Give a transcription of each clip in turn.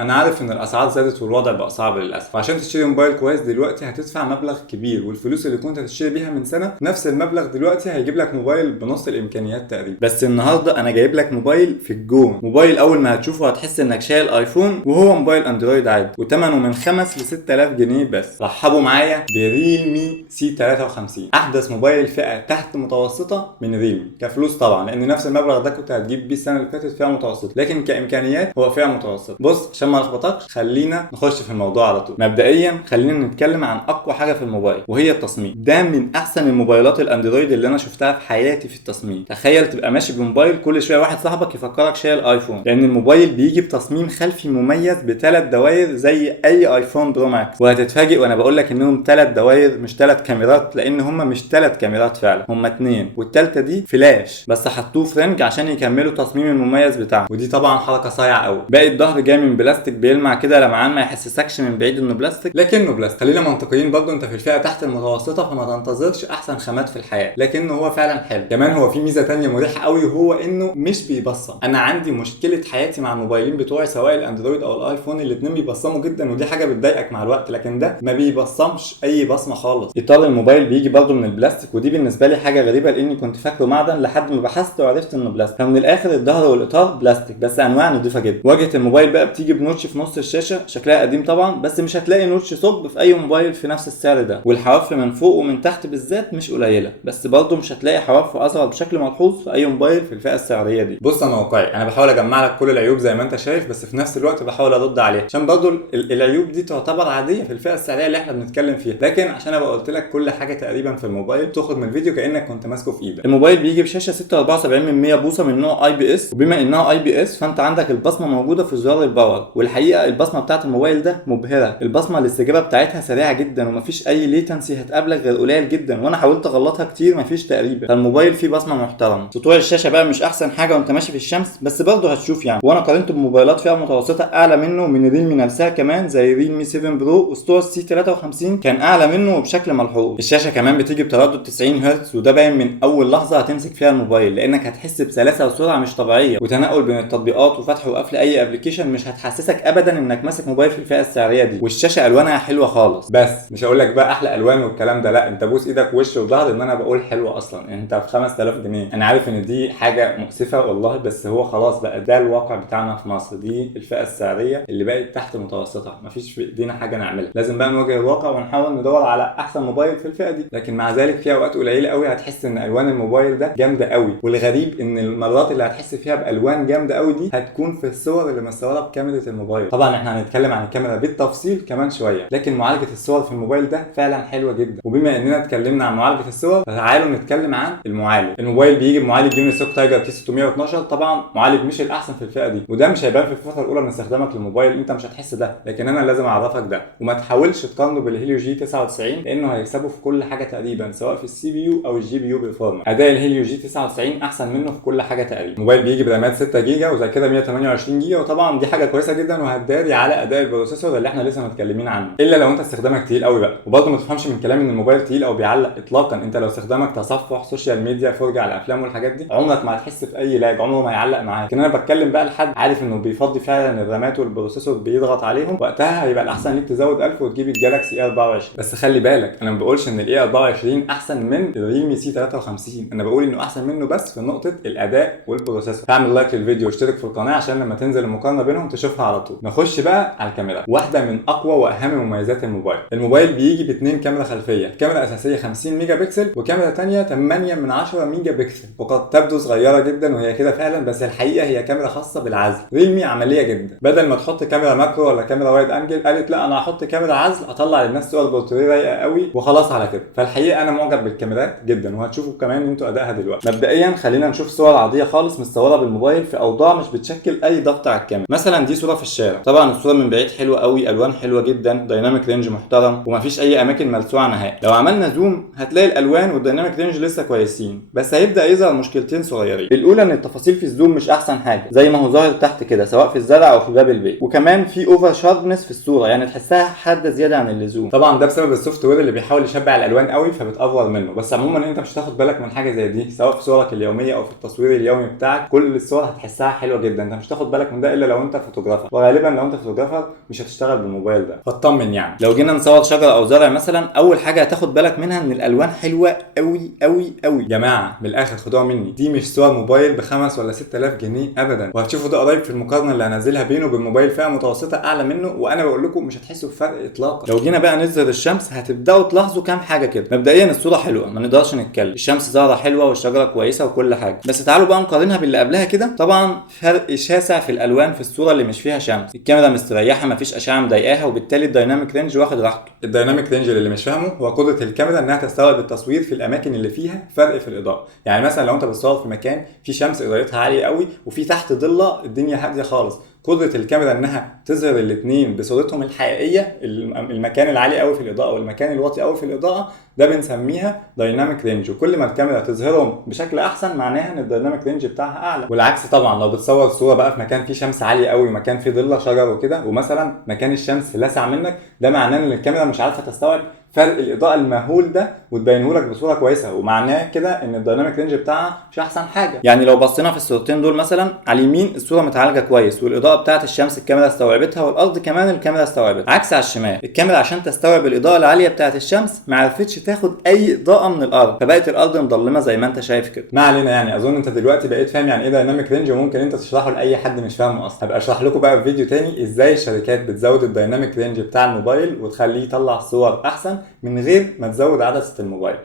انا عارف ان الاسعار زادت والوضع بقى صعب للاسف، وعشان تشتري موبايل كويس دلوقتي هتدفع مبلغ كبير، والفلوس اللي كنت هتشتري بيها من سنه نفس المبلغ دلوقتي هيجيب لك موبايل بنص الامكانيات تقريبا. بس النهارده انا جايب لك موبايل في الجون، موبايل اول ما هتشوفه هتحس انك شايل ايفون وهو موبايل اندرويد عادي، وثمنه من 5 ل 6000 جنيه بس. رحبوا معايا بريلمي سي 53، احدث موبايل فئه تحت متوسطه من ريلمي كفلوس طبعا، لان نفس المبلغ ده كنت هتجيب بيه السنه اللي فاتت فئه متوسطه، لكن كامكانيات هو فئه متوسطه. بص عشان ما لخبطكش خلينا نخش في الموضوع على طول. مبدئيا خلينا نتكلم عن اقوى حاجه في الموبايل وهي التصميم. ده من احسن الموبايلات الاندرويد اللي انا شفتها في حياتي في التصميم. تخيل تبقى ماشي بموبايل كل شويه واحد صاحبك يفكرك شايل ايفون، لان الموبايل بيجي بتصميم خلفي مميز بثلاث دوائر زي اي ايفون برو ماكس، وهتتفاجئ وانا بقول لك انهم ثلاث دوائر مش ثلاث كاميرات، لان هم مش ثلاث كاميرات فعلا، هم اثنين، والثالثه دي فلاش بس حطوه فرنج عشان يكملوا التصميم المميز بتاعه، ودي طبعا حركه صايعه قوي. باقي الظهر جاي من بلاستيك بيلمع كده لمعان ما يحسسكش من بعيد انه بلاستيك، لكنه بلاستيك. خلينا منطقيين برضه، انت في الفئه تحت المتوسطه فما تنتظرش احسن خامات في الحياه، لكنه هو فعلا حلو. كمان هو في ميزه ثانيه مريحه قوي، وهو انه مش بيبصم. انا عندي مشكله حياتي مع الموبايلين بتوعي سواء الاندرويد او الايفون، الاثنين بيبصموا جدا ودي حاجه بتضايقك مع الوقت، لكن ده ما بيبصمش اي بصمه خالص. اطار الموبايل بيجي برضه من البلاستيك، ودي بالنسبه لي حاجه غريبه لاني كنت فاكره معدن لحد ما بحثت وعرفت انه بلاستيك. فمن الاخر الظهر والاطار بلاستيك بس انواع نضيفه جدا. واجهه الموبايل بقى بتيجي بنوتش في نص الشاشه، شكلها قديم طبعا بس مش هتلاقي نوتش صب في اي موبايل في نفس السعر ده، والحواف من فوق ومن تحت بالذات مش قليله، بس برضه مش هتلاقي حواف اصغر بشكل ملحوظ في اي موبايل في الفئه السعريه دي. بص انا واقعي، انا بحاول اجمع لك كل العيوب زي ما انت شايف، بس في نفس الوقت بحاول ارد عليها عشان برضه العيوب دي تعتبر عاديه في الفئه السعريه اللي احنا بنتكلم فيها، لكن عشان ابقى قلت لك كل حاجه تقريبا في الموبايل تاخد من الفيديو كانك كنت ماسكه في ايدك. الموبايل بيجي بشاشه 6.74 بوصه من نوع اي بي اس، وبما انها اي بي اس فانت عندك البصمه موجوده في زرار الباور، والحقيقه البصمه بتاعت الموبايل ده مبهره. البصمه الاستجابه بتاعتها سريعه جدا ومفيش اي ليتنسي هتقابلك غير قليل جدا، وانا حاولت اغلطها كتير مفيش تقريبا. فالموبايل فيه بصمه محترمه. سطوع الشاشه بقى مش احسن حاجه وانت ماشي في الشمس، بس برضه هتشوف يعني، وانا قارنته بموبايلات فئه متوسطه اعلى منه من ريلمي نفسها كمان زي ريلمي 7 برو، وسطوع السي 53 كان اعلى منه بشكل ملحوظ. الشاشه كمان بتيجي بتردد 90 هرتز، وده باين من اول لحظه هتمسك فيها الموبايل، لانك هتحس بسلاسه وسرعه مش طبيعيه، وتنقل بين التطبيقات وفتح وقفل اي ابلكيشن مش هتحسسك ابدا انك ماسك موبايل في الفئه السعريه دي. والشاشه الوانها حلوه خالص، بس مش هقول لك بقى احلى الوان والكلام ده، لا انت بوس ايدك وش وظهر ان انا بقول حلوه اصلا. يعني انت في 5000 جنيه، انا عارف ان دي حاجه مؤسفه والله، بس هو خلاص بقى ده الواقع بتاعنا في مصر، دي الفئه السعريه اللي بقت تحت متوسطه، مفيش في ايدينا حاجه نعملها، لازم بقى نواجه الواقع ونحاول ندور على احسن موبايل في الفئه دي. لكن مع ذلك في اوقات قليله قوي هتحس ان الوان الموبايل ده جامده قوي، والغريب ان المرات اللي هتحس فيها بالوان جامده قوي دي هتكون في الصور اللي مصوره بكاميرا الموبايل. طبعا احنا هنتكلم عن الكاميرا بالتفصيل كمان شويه، لكن معالجه الصور في الموبايل ده فعلا حلوه جدا. وبما اننا اتكلمنا عن معالجه الصور فتعالوا نتكلم عن المعالج. الموبايل بيجي بمعالج يونيسوك تايجر تي 612، طبعا معالج مش الاحسن في الفئه دي، وده مش هيبان في الفتره الاولى من استخدامك للموبايل، انت مش هتحس ده، لكن انا لازم اعرفك ده. وما تحاولش تقارنه بالهيليو جي 99 لانه هيكسبه في كل حاجه تقريبا، سواء في السي بي يو او الجي بي يو بالفورمه. اداء الهيليو جي 99 احسن منه في كل حاجه تقريبا. الموبايل بيجي برامات 6 جيجا وذاكره 128 جيجا، وطبعا دي حاجه كويسه جدا وهتداري على اداء البروسيسور اللي احنا لسه متكلمين عنه، الا لو انت استخدامك تقيل قوي بقى. وبرضه ما تفهمش من كلامي ان الموبايل تقيل او بيعلق اطلاقا، انت لو استخدامك تصفح سوشيال ميديا فرجه على الافلام والحاجات دي عمرك ما هتحس في اي لاج، عمره ما يعلق معاك. لكن انا بتكلم بقى لحد عارف انه بيفضي فعلا الرامات والبروسيسور بيضغط عليهم، وقتها هيبقى الاحسن ليك تزود 1000 وتجيب الجالاكسي اي 24. بس خلي بالك انا ما بقولش ان الاي 24 احسن من الريلمي سي 53، انا بقول انه احسن منه بس في نقطه الاداء والبروسيسور. اعمل لايك للفيديو واشترك في القناه عشان لما تنزل المقارنه بينهم تشوفها على طول. نخش بقى على الكاميرا، واحده من اقوى واهم مميزات الموبايل. الموبايل بيجي باثنين كاميرا خلفيه، كاميرا اساسيه 50 ميجا بكسل وكاميرا ثانيه 8 من 10 ميجا بكسل، وقد تبدو صغيره جدا وهي كده فعلا، بس الحقيقه هي كاميرا خاصه بالعزل. ريلمي عمليه جدا، بدل ما تحط كاميرا ماكرو ولا كاميرا وايد انجل قالت لا انا هحط كاميرا عزل اطلع للناس صور بورتريه رايقه قوي وخلاص على كده. فالحقيقه انا معجب بالكاميرات جدا، وهتشوفوا كمان انتوا ادائها دلوقتي. مبدئيا خلينا نشوف صور عاديه خالص متصوره بالموبايل في اوضاع مش بتشكل اي ضغط على الكاميرا. مثلا دي صوره في الشارع، طبعا الصوره من بعيد حلوه قوي، الوان حلوه جدا، دايناميك رينج محترم ومفيش اي اماكن ملسوعه نهائي. لو عملنا زوم هتلاقي الالوان والدايناميك رينج لسه كويسين، بس هيبدا يظهر مشكلتين صغيرين. الاولى ان التفاصيل في الزوم مش احسن حاجه زي ما هو ظاهر تحت كده، سواء في الزرع او في باب البيت، وكمان في اوفر شاربنس في الصوره، يعني تحسها حاده زياده عن اللزوم. طبعا ده بسبب السوفت وير اللي بيحاول يشبع الالوان قوي فبتافور منه، بس عموما انت مش هتاخد بالك من حاجه زي دي سواء في صورك اليوميه او في التصوير اليومي بتاعك. كل الصور هتحسها حلوه جدا، انت مش هتاخد بالك من ده الا لو انت فوتوغرافر. فوتوغرافر، وغالبا لو انت فوتوغرافر مش هتشتغل بالموبايل ده، فاطمن يعني. لو جينا نصور شجره او زرع مثلا، اول حاجه هتاخد بالك منها ان الالوان حلوه قوي قوي قوي. جماعه من الاخر خدوها مني، دي مش صور موبايل ب5 ولا 6000 جنيه ابدا، وهتشوفوا ده قريب في المقارنه اللي هنزلها بينه وبين موبايل فئه متوسطه اعلى منه، وانا بقول لكم مش هتحسوا بفرق اطلاقا. لو جينا بقى نظهر الشمس هتبداوا تلاحظوا كام حاجه كده. مبدئيا الصوره حلوه، ما نقدرش نتكلم، الشمس ظاهره حلوه والشجره كويسه وكل حاجه، بس تعالوا بقى نقارنها باللي قبلها كده. طبعا فرق شاسع في الالوان في الصوره اللي مش فيها شمس، الكاميرا مستريحه مفيش اشعه مضايقاها، وبالتالي الدايناميك رينج واخد راحته. الدايناميك رينج اللي مش فاهمه هو قدره الكاميرا انها تستوعب التصوير في الاماكن اللي فيها فرق في الاضاءه. يعني مثلا لو انت بتصور في مكان في شمس اضاءتها عاليه قوي وفي تحت ضله الدنيا هاديه خالص، قدره الكاميرا انها تظهر الاثنين بصورتهم الحقيقيه، المكان العالي قوي في الاضاءه والمكان الواطي قوي في الاضاءه، ده بنسميها دايناميك رينج. وكل ما الكاميرا تظهرهم بشكل احسن معناها ان الدايناميك رينج بتاعها اعلى. والعكس طبعا، لو بتصور صوره بقى في مكان فيه شمس عاليه قوي ومكان فيه ضله شجر وكده، ومثلا مكان الشمس لاسع منك، ده معناه ان الكاميرا مش عارفه تستوعب فرق الاضاءه المهول ده وتبينه لك بصوره كويسه، ومعناه كده ان الدايناميك رينج بتاعها مش احسن حاجه. يعني لو بصينا في الصورتين دول مثلا، على اليمين الصوره متعالجه كويس والاضاءه بتاعه الشمس الكاميرا استوعبتها، والارض كمان الكاميرا استوعبتها. عكس على الشمال، الكاميرا عشان تستوعب الاضاءه العاليه بتاعه الشمس ما عرفتش تاخد اي اضاءه من الارض، فبقت الارض مظلمه زي ما انت شايف كده. ما علينا، يعني اظن انت دلوقتي بقيت فاهم يعني ايه دايناميك رينج، وممكن انت تشرحه لاي حد مش فاهمه اصلا. هبقى اشرح لكم بقى في فيديو تاني ازاي الشركات بتزود الدايناميك رينج بتاع الموبايل وتخليه يطلع صور احسن من غير ما تزود عدسه الموبايل.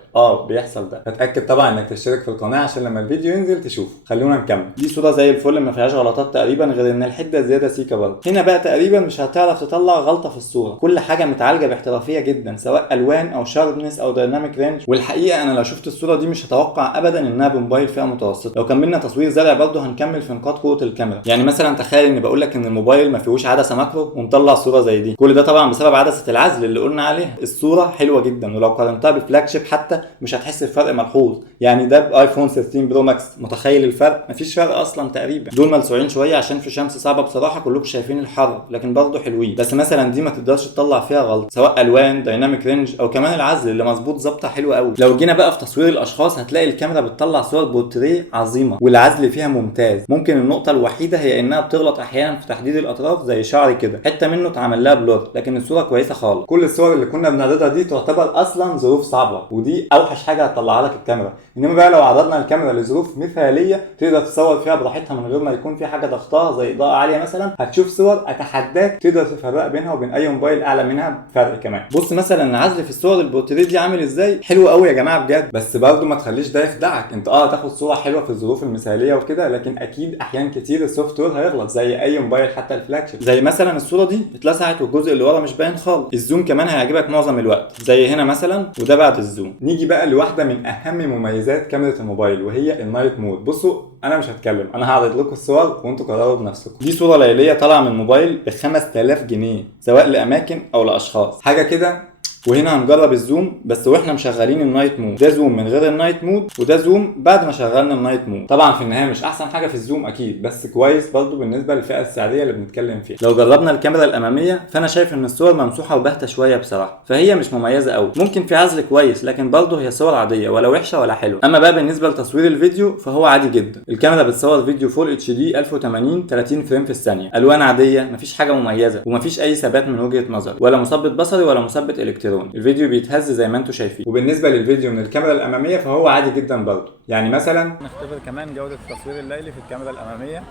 بيحصل ده. فتاكد طبعا انك تشترك في القناه عشان لما الفيديو ينزل تشوف. خلونا نكمل. دي صوره زي الفل ما فيهاش غلطات تقريبا، غير ان الحده زياده سيكه برضه. هنا بقى تقريبا مش هتعرف تطلع غلطه في الصوره، كل حاجه متعالجه باحترافيه جدا، سواء الوان او شاربنس او دايناميك رينج. والحقيقه انا لو شفت الصوره دي مش هتوقع ابدا انها بموبايل فئه متوسطه. لو كملنا تصوير زرع برضه هنكمل في نقاط قوه الكاميرا. يعني مثلا تخيل اني بقول لك ان الموبايل ما فيهوش عدسه ماكرو ومطلع صوره زي دي، كل ده طبعا بسبب عدسه العزل اللي قلنا عليها. الصوره حلوه جدا، ولو قارنتها بفلاج شيب حتى مش هتحس بفرق ملحوظ. يعني ده بايفون 13 برو ماكس، متخيل الفرق؟ مفيش فرق اصلا تقريبا. دول ملسوعين شويه عشان في شمس صعبه بصراحه، كلكم شايفين الحر، لكن برضه حلوين. بس مثلا دي ما تقدرش تطلع فيها غلط، سواء الوان دايناميك رينج او كمان العزل اللي مظبوط ظابطه حلوه قوي. لو جينا بقى في تصوير الاشخاص هتلاقي الكاميرا بتطلع صور بورتريه عظيمه والعزل فيها ممتاز. ممكن النقطه الوحيده هي انها بتغلط احيانا في تحديد الاطراف، زي شعري كده حته منه اتعمل لها بلور، لكن الصوره كويسه خالص. كل الصور اللي كنا بنعرضها دي تعتبر اصلا ظروف صعبه، ودي اوحش حاجه هتطلعها لك الكاميرا. انما بقى لو عرضنا الكاميرا لظروف مثاليه تقدر تصور فيها براحتها من غير ما يكون في حاجه ضغطها زي اضاءه عاليه مثلا، هتشوف صور اتحداك تقدر تفرق بينها وبين اي موبايل اعلى منها بفرق كمان. بص مثلا العزل في الصور البورتريه دي عامل ازاي، حلو قوي يا جماعه بجد. بس برضه ما تخليش ده يخدعك، انت تاخد صوره حلوه في الظروف المثاليه وكده، لكن اكيد احيان كتير السوفت وير هيغلط زي اي موبايل حتى الفلاج شيب. زي مثلا الصوره دي اتلسعت والجزء اللي ورا مش باين خالص. الزوم كمان هيعجبك معظم الوقت زي هنا مثلا، وده بعد الزوم. نيجي بقى لواحده من اهم مميزات كاميرا الموبايل وهي النايت مود. بصوا انا مش هتكلم، انا هعرض لكم الصور وانتوا قرروا بنفسكم. دي صوره ليليه طالعه من موبايل ب 5000 جنيه سواء لاماكن او لاشخاص، حاجه كده. وهنا هنجرب الزوم بس واحنا مشغلين النايت مود. ده زوم من غير النايت مود، وده زوم بعد ما شغلنا النايت مود. طبعا في النهايه مش احسن حاجه في الزوم اكيد، بس كويس برضه بالنسبه للفئه السعريه اللي بنتكلم فيها. لو جربنا الكاميرا الاماميه فانا شايف ان الصور ممسوحه وباهته شويه بصراحه، فهي مش مميزه قوي. ممكن في عزل كويس، لكن برضه هي صور عاديه، ولا وحشه ولا حلوه. اما بقى بالنسبه لتصوير الفيديو فهو عادي جدا. الكاميرا بتصور فيديو فول اتش دي 1080 30 فريم في الثانيه، الوان عاديه، مفيش حاجه مميزه، ومفيش اي ثبات من وجهه نظر، ولا مثبت بصري ولا مثبت الكتروني. الفيديو بيتهز زي ما انتم شايفين. وبالنسبه للفيديو من الكاميرا الاماميه فهو عادي جدا برضه. يعني مثلا نختبر كمان جوده التصوير الليلي في الكاميرا الاماميه.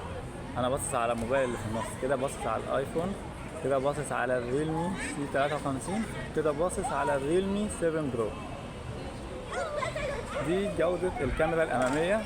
انا باصص على الموبايل اللي في النص كده، باصص على الايفون كده، باصص على الريلمي سي 53 كده، باصص على الريلمي 7 برو. دي جوده الكاميرا الاماميه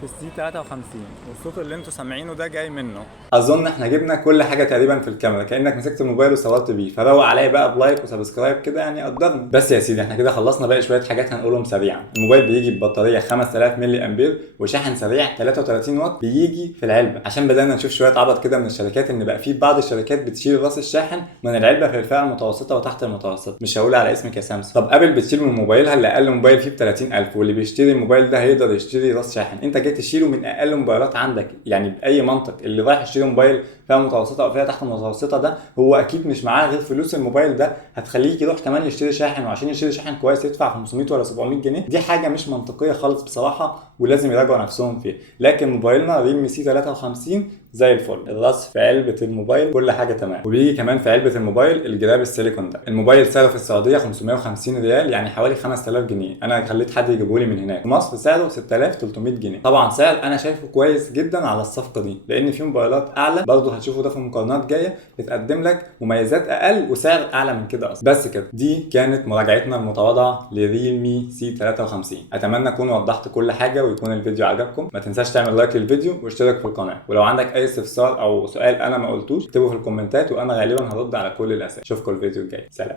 في السي 53، والصوت اللي انتوا سامعينه ده جاي منه. اظن احنا جبنا كل حاجه تقريبا في الكاميرا، كانك مسكت الموبايل وصورت بيه. فروق عليا بقى بلايك وسبسكرايب كده يعني، قدرني. بس يا سيدي احنا كده خلصنا باقي شويه حاجات هنقولهم سريعا. الموبايل بيجي ببطاريه 5000 ملي امبير وشاحن سريع 33 واط بيجي في العلبه، عشان بدانا نشوف شويه عبط كده من الشركات ان بقى في بعض الشركات بتشيل راس الشاحن من العلبه في الفئه المتوسطه وتحت المتوسطه. مش هقول على اسمك يا سامسونج. طب ابل بتشيل من موبايلها اللي اقل موبايل فيه ب 30000، واللي بيشتري الموبايل ده هيقدر يشتري راس شاحن. انت جاي تشيله من اقل موبايلات عندك، يعني باي منطق اللي رايح يشتري موبايل فئه متوسطه او فئه تحت المتوسطه ده هو اكيد مش معاه غير فلوس الموبايل ده، هتخليه يروح كمان يشتري شاحن، وعشان يشتري شاحن كويس يدفع 500 ولا 700 جنيه. دي حاجه مش منطقيه خالص بصراحه، ولازم يراجعوا نفسهم فيها. لكن موبايلنا ريلمي سي 53 زي الفل. الرص في علبه الموبايل كل حاجه تمام. وبيجي كمان في علبه الموبايل الجراب السيليكون ده. الموبايل سعره في السعوديه 550 ريال، يعني حوالي 5000 جنيه. انا خليت حد يجيبه لي من هناك. في مصر سعره 6300 جنيه. طبعا سعر انا شايفه كويس جدا على الصفقه دي، لان في موبايلات اعلى برضه هتشوفوا ده في مقارنات جايه بتقدم لك مميزات اقل وسعر اعلى من كده اصلا. بس كده، دي كانت مراجعتنا المتواضعه لريلمي سي 53. اتمنى اكون وضحت كل حاجه ويكون الفيديو عجبكم. ما تنساش تعمل لايك للفيديو واشترك في القناه، ولو عندك اي استفسار او سؤال انا ما قلتوش اكتبه في الكومنتات وانا غالبا هرد على كل الاسئله. اشوفكم الفيديو الجاي. سلام.